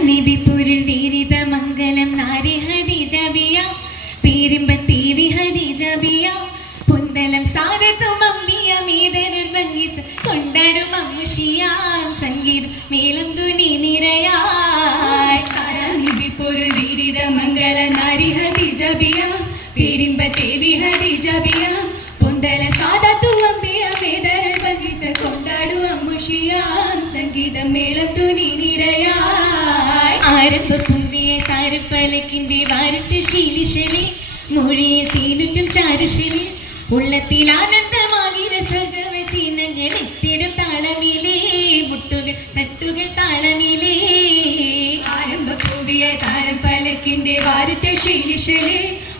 നബി പൊരുൾ വീരിത മംഗലം നാരി ഹദീജ ബിയ പേരിമ്പത്തീവി ഹദീജ ബിയ പൊന്തലം സാരത്തും അമ്മിയ മീതനർ ഭംഗിസ് കൊണ്ടാടും അമ്മുഷിയാം സംഗീതം മേളം തുനി നിറയായി നബി പൊരുൾ വീരിത മംഗലം നാരി ഹദീജ ബിയ പേരിമ്പത്തീവി ഹദീജ ബിയ പൊന്തലം സാരത്തും അമ്മിയ മീതനർ ഭംഗിസ് കൊണ്ടാടും അമ്മുഷിയാം സംഗീതം മേളം തുനി നിറയായി ആരംഭ പുണ്യ താരപ്പലക്കിന്റെ വാരത്ത് ശീലിശലി മൊഴിയിൽ തീനുറ്റും ചാരുശലി ഉള്ളത്തിൽ ആനന്ദമാകി രസകവചീനങ്ങൾ എത്തിടും താളമിലേ മുട്ടുകൾ തട്ടുകൾ താളമിലേ ആരംഭ പൂവിയ താരപ്പലക്കിന്റെ വാരത്തെ ശീലിശലി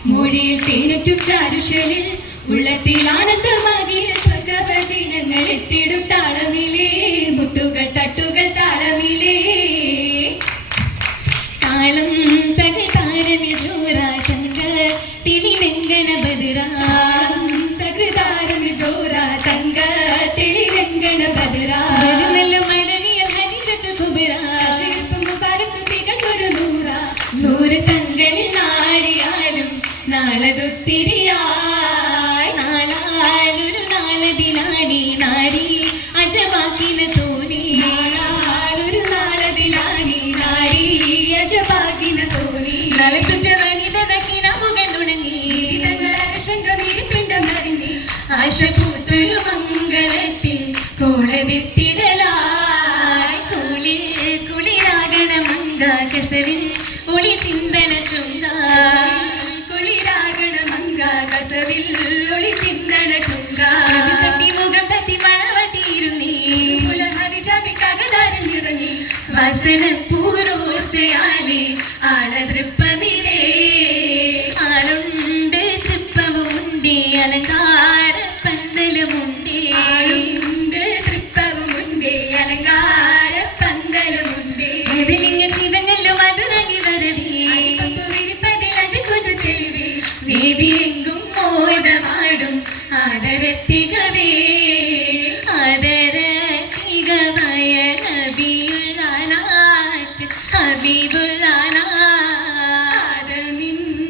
മൊഴിയിൽ തീനുറ്റും ചാരുശലി ഉള്ളത്തിൽ ആനന്ദമാകി രസകവചീനങ്ങൾ എത്തിടും താളമിലേ മുട്ടുകൾ തട്ടുകൾ താളമിലേ താളം തക താരമിൽ ജോരാ തങ്ക തിളി വെങ്കണ ബദരാ തകൃതാരമിൽ ജോരാ തങ്ക തിളി വെങ്കണ ബദരാ നെല്ലു മടവിയ ഹരിജത്ത് കുബരാ മുബാരക്ക് തികഞ്ഞൊരു നൂറ നൂറ് തങ്ങളിൽ നാരിയാലും നാളതൊത്തിരിയായി നാളാലൊരു നാളതിലാണി നാരി അജവാക്കിന തോന്നി നാളൊരു നാളതിലാണി നാരി അജപാകിന തോന്നി നാളെ തുഞ്ച മുകണ്ടുണങ്ങി പിണ്ടമറിഞ്ഞി ആശ പൂത്തൊരു മംഗളത്തിൽ കോളവിത്തിടലായി കുളിരാകണ മങ്ക കസവിൽ ഒളി ചിന്തന ചുങ്ക കുളിരാകണ മങ്ക കസവിൽ ഒളി ചിന്തന ചുങ്ക തട്ടി മുഖം തട്ടി മഴവട്ടിയിരുന്നീ ഹരിജാതിക്കകതാരിറങ്ങി വസന പൂരോസയാലേ ആളതൃപ്പമിരേ ആളുണ്ട് തൃപ്പവുമുണ്ടേ അലങ്കാര പന്തലുമുണ്ടേ ആളുണ്ട് തൃപ്പവുമുണ്ടേ അലങ്കാര പന്തലുമുണ്ടേ ഇതിലിങ്ങ ചിതങ്ങല്ലോ മധുരങ്ങി വരവേ വിരിപ്പതിലത് കുതു തെളിവേ ദേവിയെങ്കും മോദമാടും ആദരത്തികവേ ആദരത്തികവയ ഹബീബുല്ലാനാറ്റ് ഹബീബുല്ലാനാറ്റ്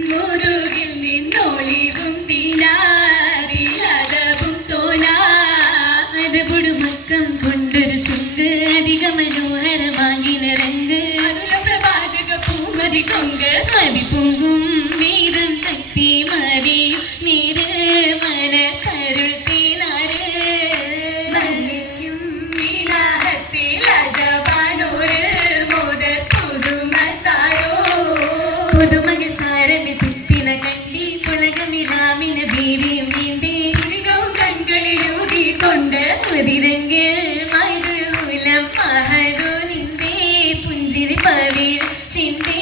മുരുകിൽ നിന്നൊളിവും വിലാതിലതവും തോലാ അതപൊടുമക്കം കൊണ്ടൊരു ചുണ്ട് അധിക മനോഹരമാകി നിറങ്ങ് പ്രവാചക പൂമതി കൊങ്ക് അതിപൊങ്കും വീരം തട്ടി മറിയും നീര് മന കരുത്തിനാര് മല്ലിക്കും വിലാഹത്തിൽ അജവാനോര് മോദർ പുതുമസാരോ പുതുമകൾ സാരമി തുപ്പിന കണ്ടി പുളകമിലാമിന ബീവിയും നീണ്ടേ പുരികവും കൺകളിലൂതി കൊണ്ട് മുതിരങ്കിൽ മരുലം മഹരോ നിന്റെ പുഞ്ചിരി പവിഴ ചിന്തേ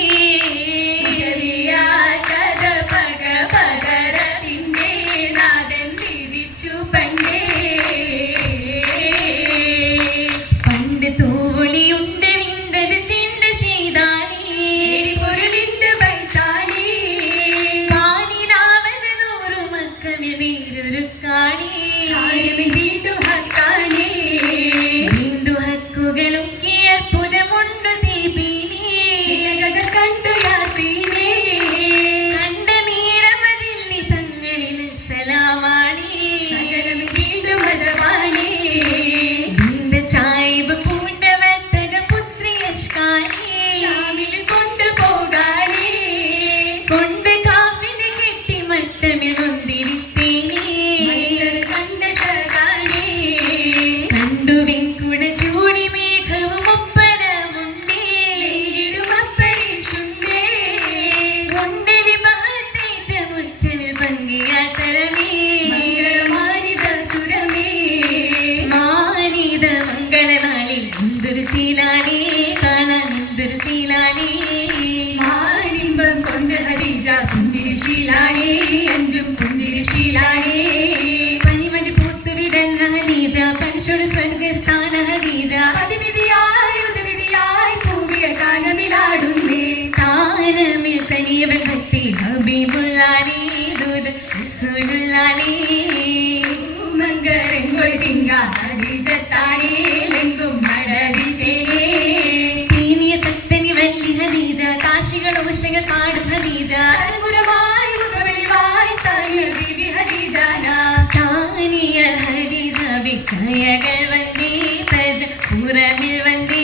പ്രളയകൾ വന്നേ പ്രജ പുറമിൽ വന്നേ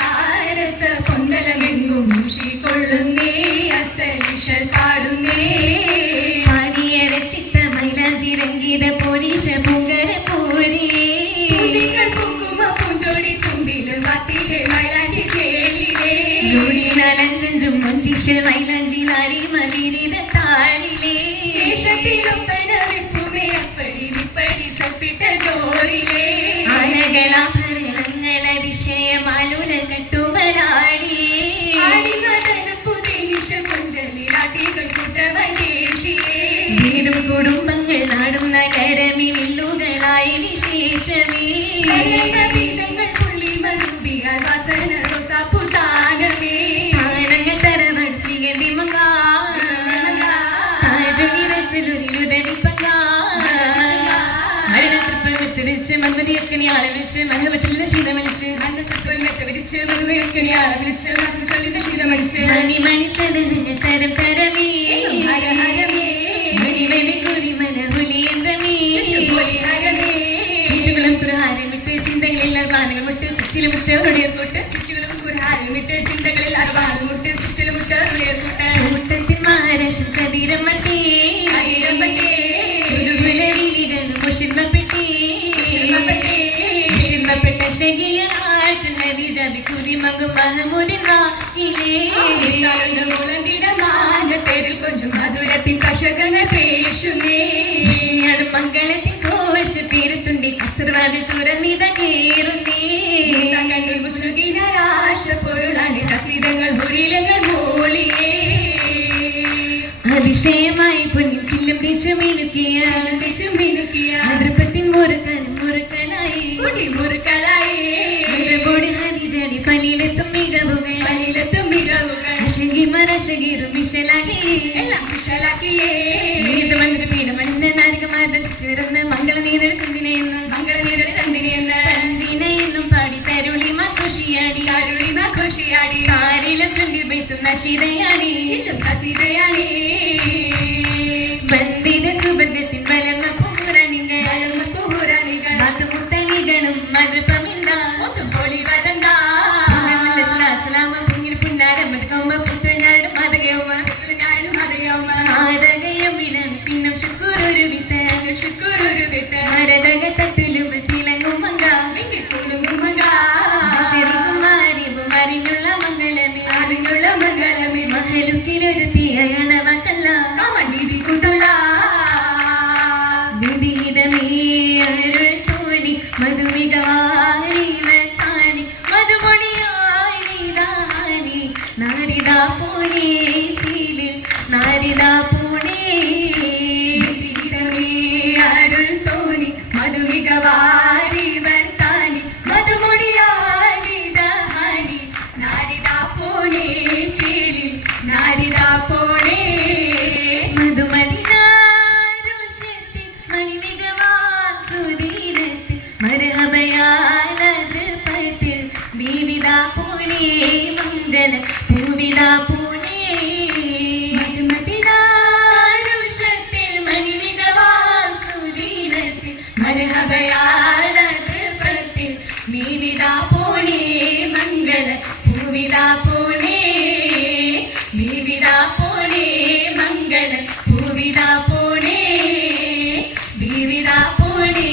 താരസ പൊന്തലമെങ്ങും മൂഷിക്കൊള്ളുന്നേ അസലിഷ പാടുന്നേ പാടിയര ചിത്ത മൈലാഞ്ചി രംഗീത പോലീശ പൂങ്കര പോരേ പൂവികൾ പൂക്കുമ പൂഞ്ചോടി തുമ്പില് വാത്തിലെ മൈലാഞ്ചി ചേലിലേ ും മഞ്ചിഷ മൈലാഞ്ചി നാരി മതിരിത താഴിലേ ദേശത്തിലൊപ്പന വിപ്പുമേ അപ്പടി വിപ്പടി സപ്പിട്ട ജോറിലേ ആനകളാഭരണങ്ങള വിഷയമാലുല കെട്ടുമലാടി പുതിനിഷ കൊഞ്ചലിലാട്ടികൾ കുട്ടവദേശിയേ വീടും കുടുംബങ്ങൾ നാടും നഗരമി വില്ലുകളായി വിശേഷമേ ഗീതങ്ങൾ പുള്ളി മരുവിയാൽ വാസന റോസാപ്പുതാനമേ ആനങ്ങൾ തരമടുപ്പിക ദിമങ്ങാ താജൊലി രസലുരുതനി പങ്കാ മരണത്തിരിച്ച് മന്മതിയക്കനി ആളെ വിളിച്ച് മഹവച്ചിലിന് ശീതമണിച്ച് വിരിച്ച് മുറിവേൽക്കണിയാളെ വിളിച്ച് ചൊല്ലിന്റെ ശീതമടിച്ച് മണി സദനങ്ങൾ തരം തരമേ ഹരമേ മണിവനെ കുറി മനഹുലിയന്തമേ ഹരമേ ചുറ്റുകളും പുരഹാരമിട്ട് ചിന്തകളിൽ ഗാനങ്ങൾ വിട്ട് ചുറ്റിലും വിട്ട് ഒടിയർക്കൂട്ട് ചുറ്റിലും കുരാലിമിട്ട് ചിന്തകളിൽ അറുവാണ് മുട്ട് ചുറ്റിലും മുട്ട് ഉയർക്കൂട്ട് കൂട്ടത്തിൽ മഹാരാഷ്ട്ര ശരീരം മട്ടേ വിളികളും മുഷിർമപ്പെട്ടേ മുഷിർമപ്പെട്ട ശകിയ നാട്ട് നദി ജബി കുരി മകും മഹമുരിനാക്കിലേ തെരിൽ കൊഞ്ചും മധുരത്തിൻ കർഷകങ്ങൾ പേശുന്നേ മംഗളത്തിൻ കോശ തീരത്തുണ്ടി കസർവാതിൽ തുറന്നിത കേറുന്നേ രാശ പൊരുളാണ് കസിതങ്ങൾ ഹുരിലങ്ങൾ മൂളിയേ അതിശയമായി പൊന്നിൻ ചില്ലും തിച്ചു മിനുക്കിയ നൃപ്പത്തിൻ മുറുക്കനായി പൊടി ഹരിജടി പനിയിലെത്തും മികവുകൾ അശങ്കിമരശകീറും വിശലാകിയേ നീത മന്ത്രിപീഠ മണ്ണ നാരികമാരുടെ ചേർന്ന് മംഗളനീതൽ കണ്ടിനെയെന്ന് കണ്ടിനെയെന്നും പാടി തരുളി മഖുഷിയാടി കാരിലും ചുണ്ടിൽ പെയ്ത്തും നശീതയാടി ബന്ധിത സുഭദ്രത്തിൻ വളർന്ന പൂരണികൾ മധുമുത്തണികളും മധുപമില്ല പുങ്ങിൽ പുന്നാരം മധുകൊമ്പ പുത്തനാട് മതകയവുമ മാതകയവിലാണ് പിന്നും ശുക്കൂരൊരു വിട്ട് മരതക തട്ടിലും തിളങ്ങും മങ്ക ശരികുമാരിവും അറിഞ്ഞുള്ള മംഗളമേ മഹലുക്കിലൊരു തീയണ മക്കള വിധീതമേ അരുൾ തോന്നി മധുമികവാരി വത്താനി മധുമൊഴിയായി നീതാനി നാരിതാ പൂണേ ചീലിൽ നാരിതാ പൂണേ അരുൾ തോന്നി മധുമികവാരി വർത്താനി മധുമൊഴിയാരി ദാനി നാരിദാ പോണേ ചേലി നാരിദാ പോണേ മധുമതിനാരുഷത്തിൽ മണിമികവാൻ സുരീരത്തിൽ മരഹബയാലത് പൈത്തിൽ ബീവിതാ പൂണേ മംഗല പൂവിതാ പൂണേ മധുമതിനാരുഷത്തിൽ മണിമികവാൻ സുരീരത്തിൽ മരഹബയാലത് പൈത്തിൽ ബീവിതാ പൂണേ മംഗല പൂവിതാ പൂണേ ബീവിതാ പൂണേ മംഗല പൂവിതാ പൂണേ ബീവിതാ പൂണേ